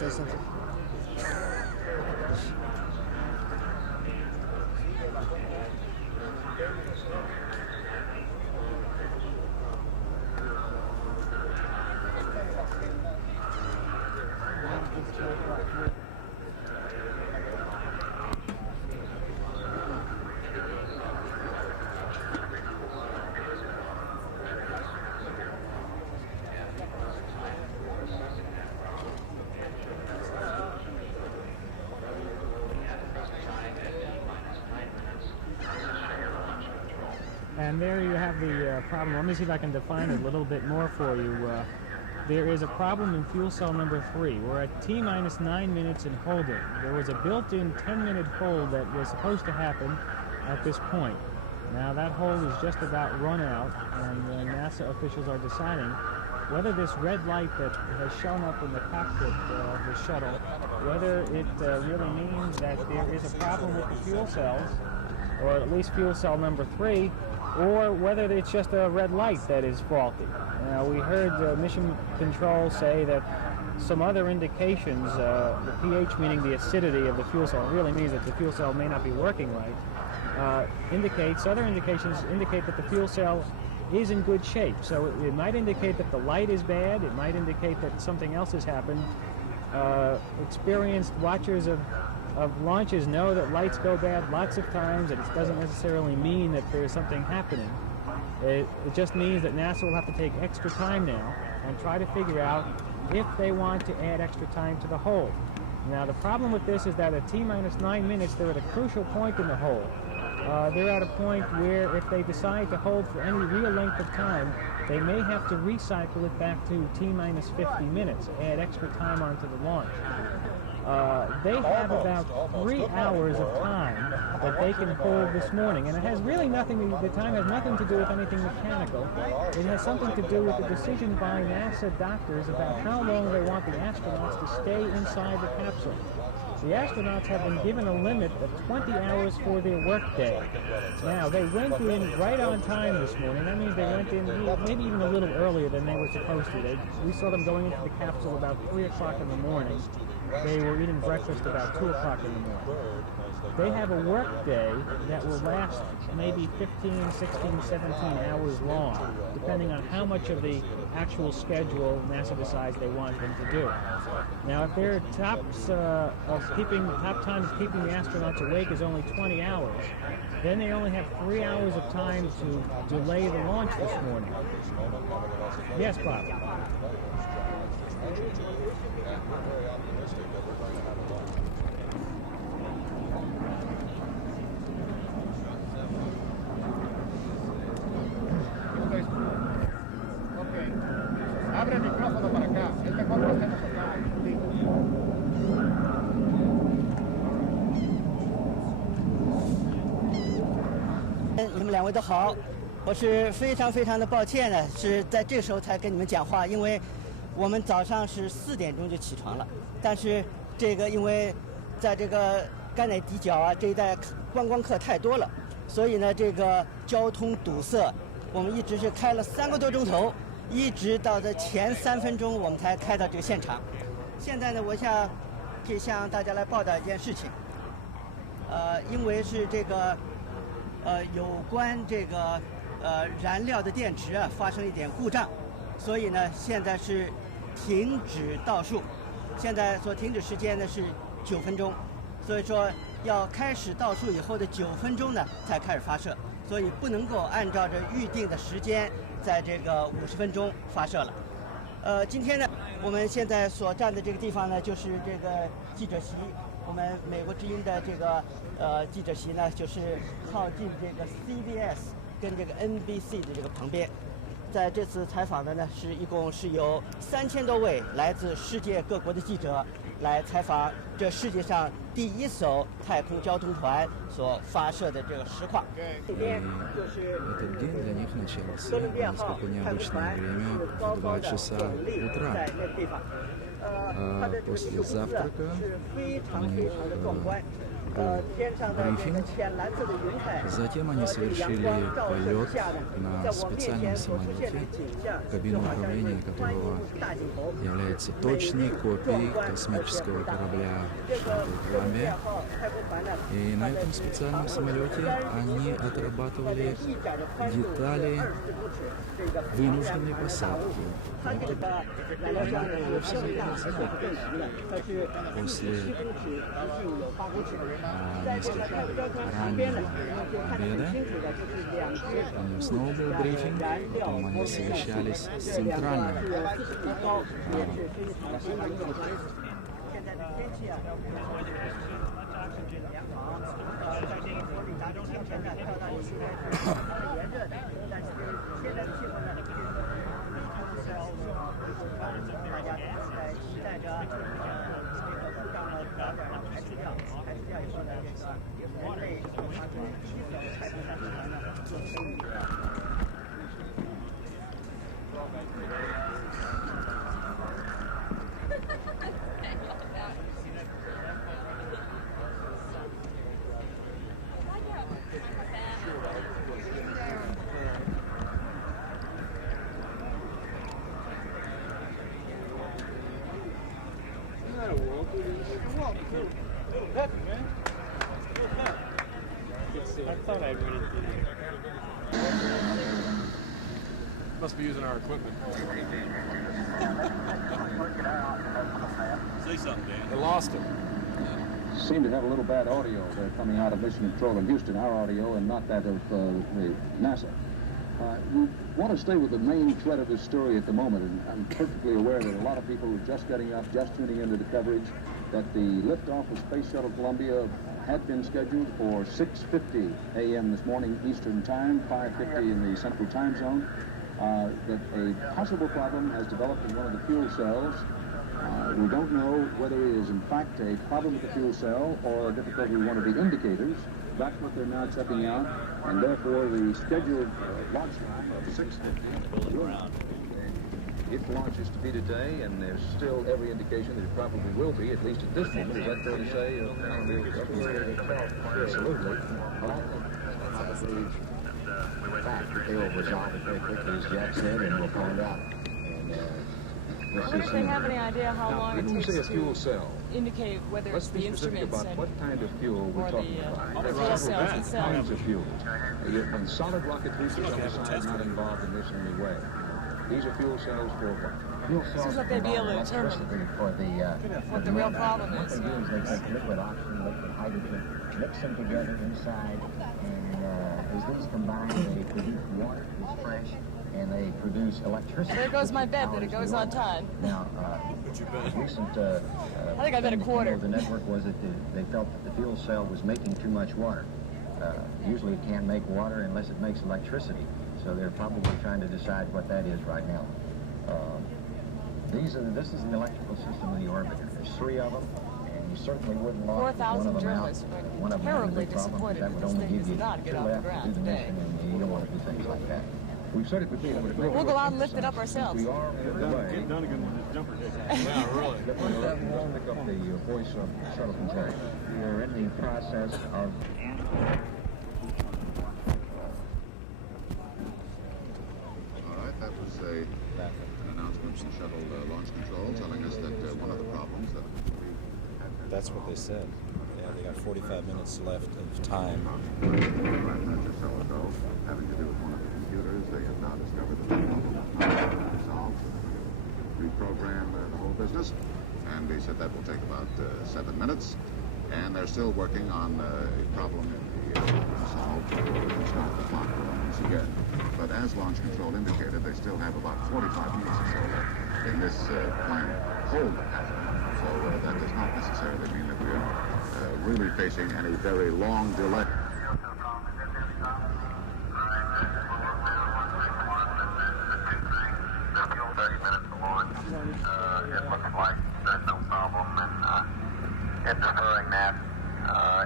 say something? And there you have the problem. Let me see if I can define it a little bit more for you. There is a problem in fuel cell number 3. We're at T-minus 9 minutes in holding. There was a built-in 10-minute hold that was supposed to happen at this point. Now that hold is just about run out, and NASA officials are deciding whether this red light that has shown up in the cockpit of the shuttle, whether it really means that there is a problem with the fuel cells, or at least fuel cell number 3, or whether it's just a red light that is faulty. Now, we heard mission control say that some other indications, the pH meaning the acidity of the fuel cell, really means that the fuel cell may not be working right, other indications indicate that the fuel cell is in good shape. So it might indicate that the light is bad, it might indicate that something else has happened. Experienced watchers of launches know that lights go bad lots of times, and it doesn't necessarily mean that there's something happening. It just means that NASA will have to take extra time now and try to figure out if they want to add extra time to the hold. Now the problem with this is that at T-minus 9 minutes they're at a crucial point in the hold. They're at a point where if they decide to hold for any real length of time, they may have to recycle it back to T-minus 50 minutes, add extra time onto the launch. They have about 3 hours of time that they can hold this morning, and it has really nothing, the time has nothing to do with anything mechanical. It has something to do with the decision by NASA doctors about how long they want the astronauts to stay inside the capsule. The astronauts have been given a limit of 20 hours for their workday. Now, they went in right on time this morning. That means they went in maybe even a little earlier than they were supposed to. We saw them going into the capsule about 3 o'clock in the morning. They were eating breakfast about 2 o'clock in the morning. They have a work day that will last maybe 15, 16, 17 hours long, depending on how much of the actual schedule NASA decides they want them to do. Now, if their top time of keeping the astronauts awake is only 20 hours, then they only have 3 hours of time to delay the launch this morning. Yes, Bob? Abre el micrófono para acá, es mejor que estemos acá. 你们两位都好，我是非常的抱歉呢，是在这个时候才跟你们讲话，因为我们早上是4点钟就起床了，但是这个因为在这个甘乃迪角啊这一带观光客太多了，所以呢这个交通堵塞，我们一直是开了3个多钟头。 一直到这前3分钟，我们才开到这个现场。现在呢，我可以向大家来报道一件事情。因为是这个有关这个燃料的电池啊发生一点故障，所以呢现在是停止倒数。现在所停止时间呢是9分钟，所以说要开始倒数以后的9分钟呢才开始发射，所以不能够按照着预定的时间。 在这个50分钟发射了。今天呢，我们现在所站的这个地方呢，就是这个记者席。我们美国之音的这个记者席呢，就是靠近这个 CBS 跟这个 NBC 的这个旁边。在这次采访的呢，一共是有3000多位来自世界各国的记者来采访这世界上第1艘太空交通船所发射的这个实况。这边就是哥伦比亚号太空船是高高的耸立在那个地方。它的这个建筑公司是非常的壮观。был брифинг. Затем они совершили полет на специальном самолете, кабина управления которого является точной копией космического корабля «Шаттл Ламбия». И на этом специальном самолете они отрабатывали детали вынужденной посадки. После несколько раннего обеда у них снова был брифинг, потом они совещались с центральным. Must be using our equipment. Say something, Dan. They lost it. Seem to have a little bad audio there coming out of Mission Control in Houston, our audio, and not that of the NASA. We want to stay with the main thread of this story at the moment, and I'm perfectly aware that a lot of people are just getting up, just tuning into the coverage, that the liftoff of Space Shuttle Columbia had been scheduled for 6:50 a.m. this morning Eastern Time, 5:50 in the Central Time Zone, that a possible problem has developed in one of the fuel cells. We don't know whether it is in fact a problem with the fuel cell or a difficulty with one of the indicators. That's what they're now checking out, and therefore the scheduled launch time of 6:50. If launch is to be today, and there's still every indication that it probably will be, at least at this moment, is that fair to say? Absolutely. In fact, they will resolve it very quickly, as Jack said, and we'll find out. I wonder if they have any idea how long it takes to fuel cell, indicate whether it's the instruments about what kind of fuel we're talking about. the fuel cells itself. Kinds of fuel. And solid rocket boosters on the side not involved in this in any way. These are fuel cells for what? Fuel cells Seems like they'd be able to determine for what the real problem What is. they do is they take liquid oxygen, liquid hydrogen, mix them together inside, and as these combine, they produce water that's fresh, and they produce electricity. There goes my bet that it goes on time. Now, recent I think I bet a quarter. The network was that they felt that the fuel cell was making too much water. Usually it can't make water unless it makes electricity. So they're probably trying to decide what that is right now. This is the electrical system of the orbiter. There's 3 of them, and you certainly wouldn't launch one of them out. 4,000 journalists were terribly disappointed that this thing does not get off the ground today. And you don't want to do things like that. We've said it before. We'll go out and lift it up ourselves. We are underway. Yeah, really. Pick up the voice of shuttle control. We are in the process of... All right, that was an announcement from Shuttle Launch Control telling us that one of the problems that That's what they said. Yeah, they got 45 minutes left of time. just so ago, having to do with one of the computers, they have now discovered that the problem is not resolved. Reprogram the whole business, and they said that will take about 7 minutes, and they're still working on a problem in the solved to start the clock once again. But as Launch Control indicated, they still have about 45 minutes or so left in this planned hold pattern. So that does not necessarily mean that we are really facing any very long delay. It looks like there's no problem in deferring that.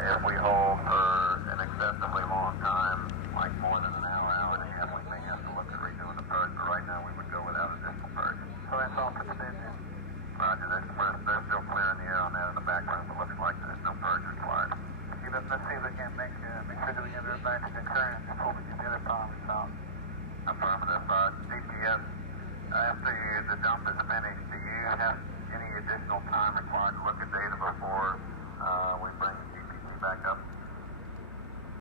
If we hold for an excessively long time, like more than an hour, hour and a half, we may have to look at redoing the purge, but right now we would go without a distal purge. So that's all for today. Roger, they're still clearing the air on that in the background, but looks like there's no purge required. after the dump is finished, do you have any additional time required to look at data before we bring the GPT back up?